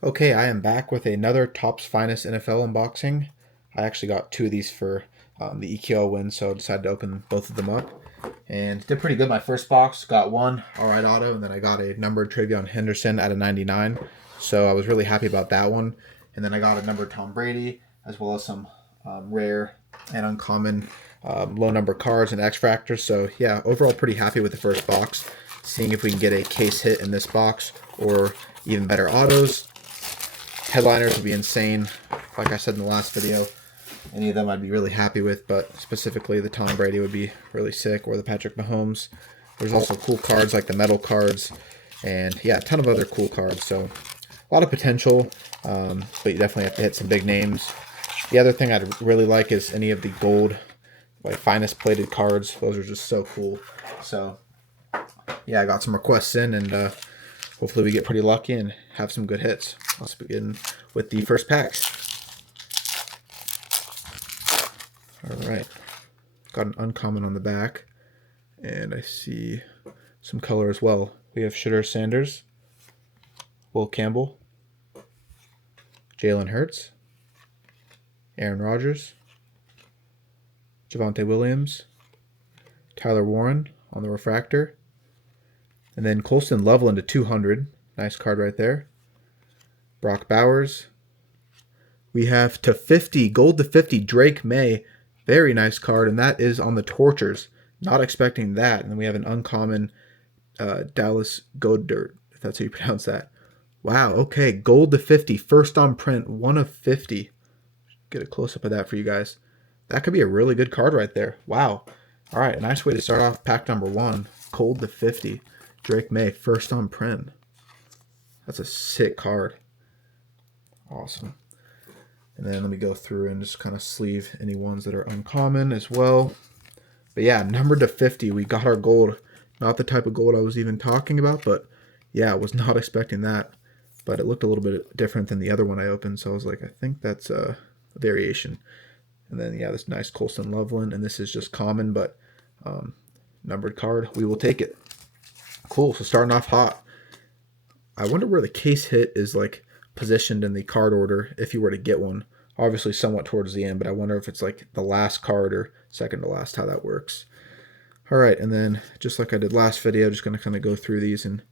Okay, I am back with another Topps Finest NFL unboxing. I actually got two of these for the EQL win, so I decided to open both of them up. And did pretty good. My first box got one alright auto, and then I got a numbered trivia on Henderson at a 99. So I was really happy about that one. And then I got a numbered Tom Brady, as well as some rare and uncommon low number cards and X Factors. So yeah, overall pretty happy with the first box. Seeing if we can get a case hit in this box or even better autos. Headliners would be insane. Like I said in the last video, any of them I'd be really happy with, but specifically the Tom Brady would be really sick, or the Patrick Mahomes. There's also cool cards like the metal cards, and yeah, a ton of other cool cards. So a lot of potential, but you definitely have to hit some big names. The other thing I'd really like is any of the gold, like finest plated cards. Those are just so cool. So yeah, I got some requests in, and hopefully we get pretty lucky and have some good hits. Let's begin with the first packs. All right, got an uncommon on the back, and I see some color as well. We have Shedeur Sanders, Will Campbell, Jalen Hurts, Aaron Rodgers, Javonte Williams, Tyler Warren on the refractor, and then Colston Loveland to 200. Nice card right there. Brock Bowers. We have to 50, gold to 50, Drake May. Very nice card, and that is on the Tortures. Not expecting that. And then we have an uncommon Dallas Goddard, if that's how you pronounce that. Wow, okay, gold to 50, first on print, 1 of 50. Get a close-up of that for you guys. That could be a really good card right there. Wow. All right, a nice way to start off pack number 1. Gold to 50, Drake May, first on print. That's a sick card. Awesome. And then let me go through and just kind of sleeve any ones that are uncommon as well. But yeah, numbered to 50, we got our gold. Not the type of gold I was even talking about, but yeah, I was not expecting that. But it looked a little bit different than the other one I opened, so I was like, I think that's a variation. And then yeah, this nice Colston Loveland, and this is just common, but numbered card. We will take it. Cool, so starting off hot. I wonder where the case hit is like positioned in the card order if you were to get one. Obviously somewhat towards the end, but I wonder if it's like the last card or second to last, how that works. All right, and then just like I did last video, I'm just going to kind of go through these and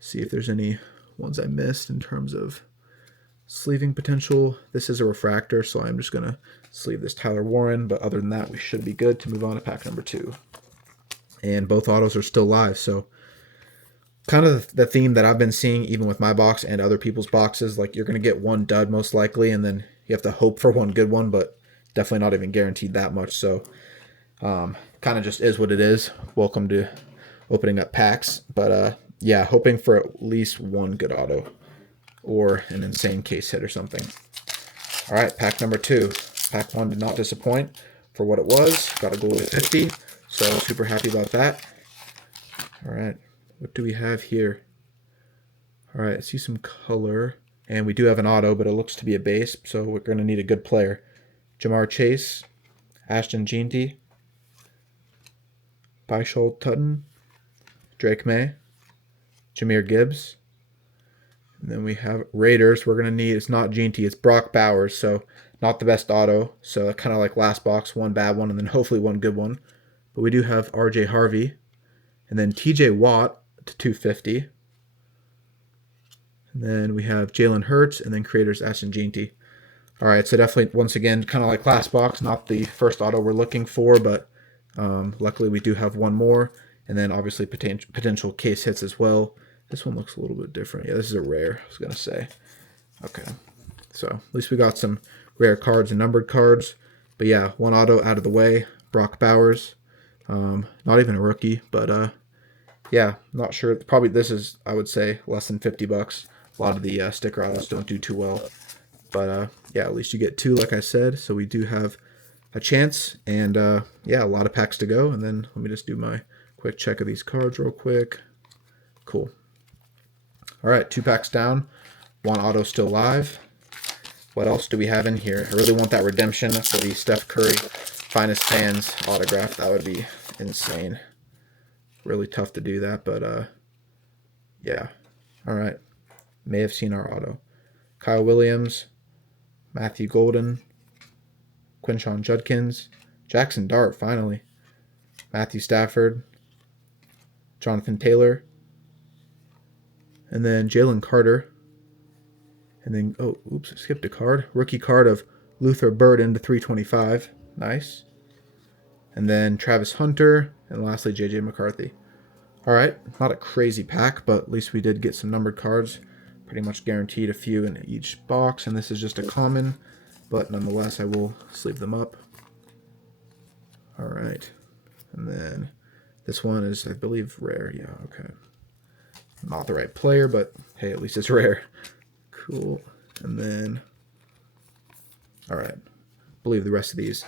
see if there's any ones I missed in terms of sleeving potential. This is a refractor, so I'm just going to sleeve this Tyler Warren, but other than that, we should be good to move on to pack number 2. And both autos are still live, so kind of the theme that I've been seeing even with my box and other people's boxes, like you're going to get one dud most likely, and then you have to hope for one good one, but definitely not even guaranteed that much. So kind of just is what it is. Welcome to opening up packs, but yeah, hoping for at least one good auto or an insane case hit or something. All right, pack number 2. Pack 1 did not disappoint for what it was. Got a goal of 50, so super happy about that. All right. What do we have here? All right, I see some color. And we do have an auto, but it looks to be a base, so we're going to need a good player. Jamar Chase, Ashton Jeanty, Byshol Tutton, Drake May, Jahmyr Gibbs. And then we have Raiders. We're going to need, it's not Jeanty, it's Brock Bowers, so not the best auto. So kind of like last box, one bad one, and then hopefully one good one. But we do have RJ Harvey, and then TJ Watt to 250. And then we have Jalen Hurts, and then creators Ashton Jeanty. All right, so definitely, once again, kind of like last box, not the first auto we're looking for, but luckily we do have one more. And then obviously potential case hits as well. This one looks a little bit different. Yeah, this is a rare, I was going to say. Okay, so at least we got some rare cards and numbered cards. But yeah, one auto out of the way. Brock Bowers. Not even a rookie, but yeah, not sure. Probably this is, I would say, less than $50. A lot of the sticker autos don't do too well. But yeah, at least you get 2, like I said. So we do have a chance. And yeah, a lot of packs to go. And then let me just do my quick check of these cards real quick. Cool. All right, 2 packs down. One auto still live. What else do we have in here? I really want that redemption for the Steph Curry Finest Fans autograph. That would be insane. Really tough to do that, but yeah. All right. May have seen our auto. Kyle Williams, Matthew Golden, Quinshon Judkins, Jackson Dart, finally, Matthew Stafford, Jonathan Taylor, and then Jalen Carter. And then, oh, oops, I skipped a card. Rookie card of Luther Burden to 325. Nice. And then Travis Hunter, and lastly, J.J. McCarthy. All right, not a crazy pack, but at least we did get some numbered cards. Pretty much guaranteed a few in each box, and this is just a common, but nonetheless, I will sleeve them up. All right, and then this one is, I believe, rare. Yeah, okay. Not the right player, but hey, at least it's rare. Cool. And then, all right, I believe the rest of these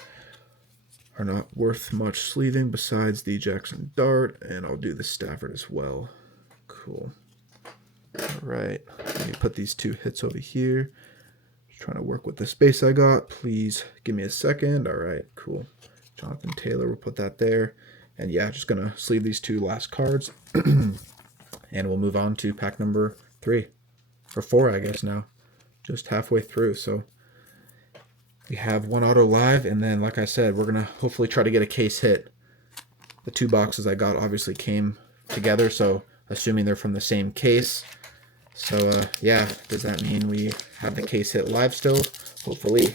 are not worth much sleeving besides the Jackson Dart, and I'll do the Stafford as well. Cool. All right, let me put these two hits over here. Just trying to work with the space I got. Please give me a second. All right, cool. Jonathan Taylor, we'll put that there. And yeah, just gonna sleeve these two last cards, and we'll move on to pack number 3. Or 4, I guess now. Just halfway through, so we have one auto live, and then, like I said, we're going to hopefully try to get a case hit. The 2 boxes I got obviously came together, so assuming they're from the same case. So, yeah, does that mean we have the case hit live still? Hopefully.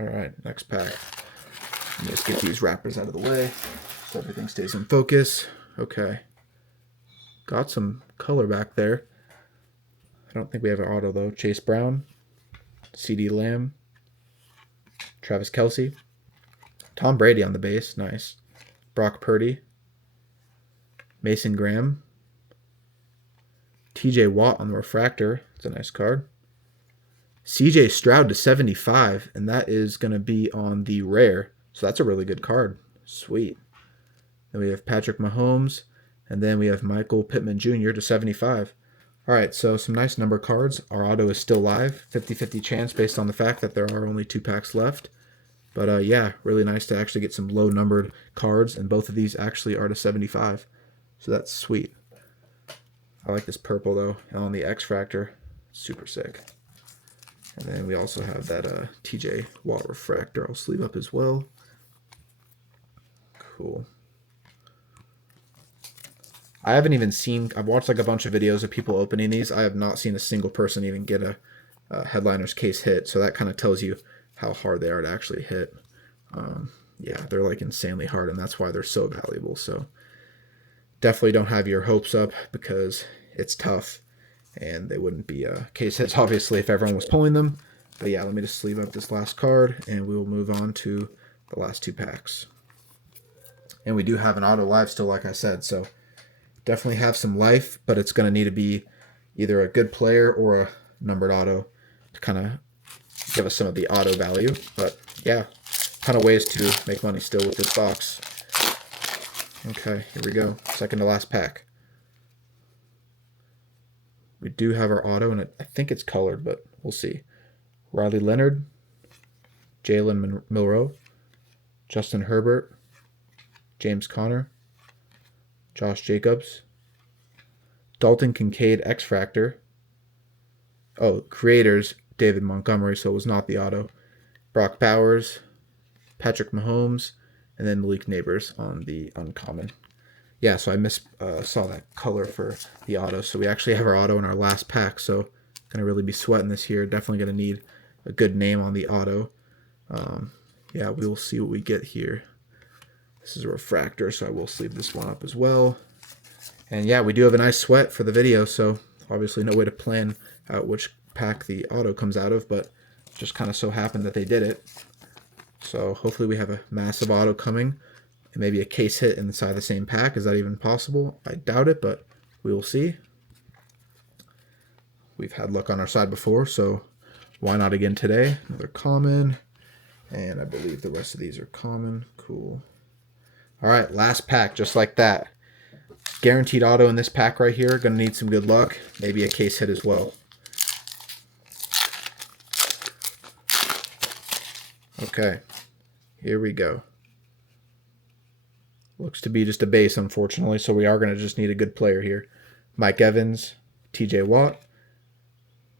All right, next pack. Let me just get these wrappers out of the way so everything stays in focus. Okay. Got some color back there. I don't think we have an auto, though. Chase Brown, CeeDee Lamb, Travis Kelce, Tom Brady on the base. Nice. Brock Purdy, Mason Graham, TJ Watt on the refractor. It's a nice card. CJ Stroud to 75, and that is going to be on the rare. So that's a really good card. Sweet. Then we have Patrick Mahomes. And then we have Michael Pittman Jr. to 75. All right, so some nice number cards. Our auto is still live. 50-50 chance based on the fact that there are only 2 packs left. But yeah, really nice to actually get some low numbered cards. And both of these actually are to 75. So that's sweet. I like this purple, though. And on the X-Fractor, super sick. And then we also have that TJ Watt refractor. I'll sleeve up as well. Cool. I haven't even seen, I've watched like a bunch of videos of people opening these. I have not seen a single person even get a headliner's case hit. So that kind of tells you how hard they are to actually hit. Yeah, they're like insanely hard, and that's why they're so valuable. So definitely don't have your hopes up because it's tough, and they wouldn't be case hits, obviously, if everyone was pulling them. But yeah, let me just sleeve up this last card, and we will move on to the last 2 packs. And we do have an auto live still, like I said, so definitely have some life, but it's going to need to be either a good player or a numbered auto to kind of give us some of the auto value. But yeah, ton of ways to make money still with this box. Okay, here we go. Second to last pack. We do have our auto, and I think it's colored, but we'll see. Riley Leonard, Jalen Milroe, Justin Herbert, James Conner, Josh Jacobs, Dalton Kincaid X-Fractor. Oh, creators, David Montgomery, so it was not the auto. Brock Bowers, Patrick Mahomes, and then Malik Neighbors on the uncommon. Yeah, so I saw that color for the auto. So we actually have our auto in our last pack, so going to really be sweating this here. Definitely going to need a good name on the auto. Yeah, we will see what we get here. This is a refractor, so I will sleeve this one up as well. And yeah, we do have a nice sweat for the video, so obviously no way to plan out which pack the auto comes out of, but just kind of so happened that they did it. So hopefully we have a massive auto coming, and maybe a case hit inside the same pack. Is that even possible? I doubt it, but we will see. We've had luck on our side before, so why not again today? Another common, and I believe the rest of these are common. Cool. All right, last pack, just like that. Guaranteed auto in this pack right here. Going to need some good luck. Maybe a case hit as well. Okay, here we go. Looks to be just a base, unfortunately, so we are going to just need a good player here. Mike Evans, TJ Watt,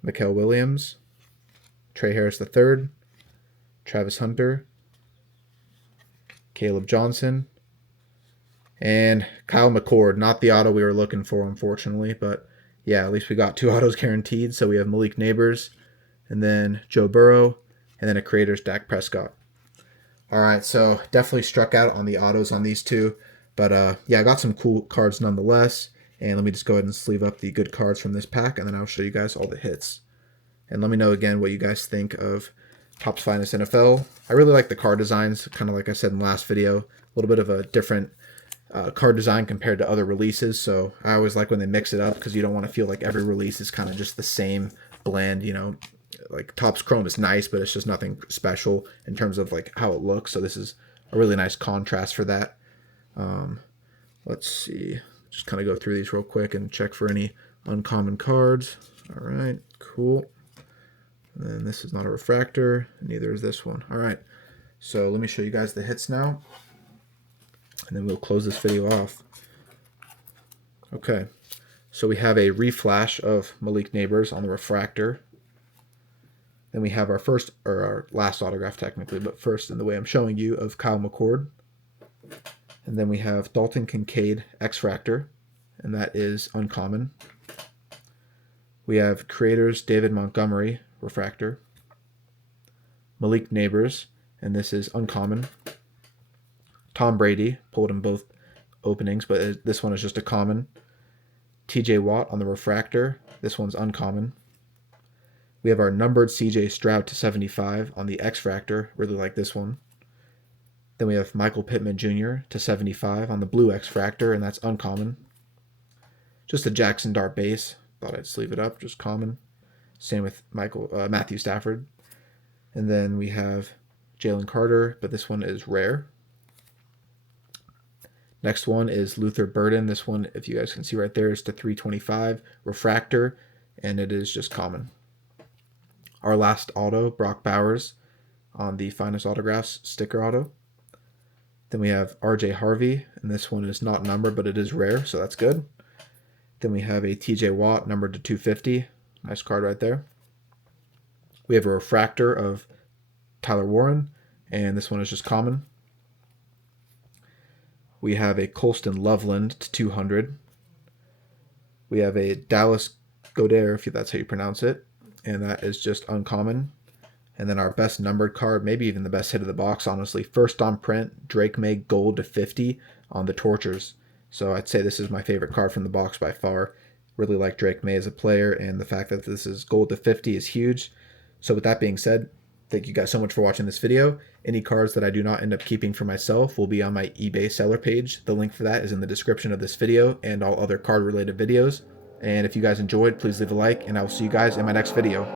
Mikael Williams, Trey Harris III, Travis Hunter, Caleb Johnson, and Kyle McCord. Not the auto we were looking for, unfortunately, but yeah, at least we got 2 autos guaranteed. So we have Malik Neighbors, and then Joe Burrow, and then a Creators Dak Prescott. All right, so definitely struck out on the autos on these 2. But yeah, I got some cool cards nonetheless. And let me just go ahead and sleeve up the good cards from this pack, and then I'll show you guys all the hits. And let me know again what you guys think of Topps Finest NFL. I really like the card designs, kind of like I said in the last video. A little bit of a different card design compared to other releases. So I always like when they mix it up because you don't want to feel like every release is kind of just the same bland, you know. Like Topps Chrome is nice, but it's just nothing special in terms of like how it looks. So this is a really nice contrast for that. Let's see. Just kind of go through these real quick and check for any uncommon cards. All right, cool. And then this is not a refractor, neither is this one. All right, so let me show you guys the hits now, and then we'll close this video off. Okay, so we have a reflash of Malik Neighbors on the refractor. Then we have our first, or our last autograph technically, but first in the way I'm showing you, of Kyle McCord. And then we have Dalton Kincaid X-Fractor, and that is uncommon. We have Creators David Montgomery refractor. Malik Neighbors, and this is uncommon. Tom Brady, pulled in both openings, but this one is just a common. TJ Watt on the refractor, this one's uncommon. We have our numbered CJ Stroud to 75 on the X-Fractor, really like this one. Then we have Michael Pittman Jr. to 75 on the blue X-Fractor, and that's uncommon. Just a Jackson Dart base. Thought I'd sleeve it up, just common. Same with Matthew Stafford. And then we have Jalen Carter, but this one is rare. Next one is Luther Burden. This one, if you guys can see right there, is to 325 refractor, and it is just common. Our last auto, Brock Bowers on the Finest Autographs sticker auto. Then we have RJ Harvey, and this one is not numbered, but it is rare, so that's good. Then we have a TJ Watt numbered to 250. Nice card right there. We have a refractor of Tyler Warren, and this one is just common. We have a Colston Loveland to 200. We have a Dallas Goedert, if that's how you pronounce it, and that is just uncommon. And then our best numbered card, maybe even the best hit of the box, honestly. First on print, Drake May gold to 50 on the Tortures. So I'd say this is my favorite card from the box by far. Really like Drake May as a player, and the fact that this is gold to 50 is huge. So with that being said, thank you guys so much for watching this video. Any cards that I do not end up keeping for myself will be on my eBay seller page. The link for that is in the description of this video and all other card related videos. And if you guys enjoyed, please leave a like, and I will see you guys in my next video.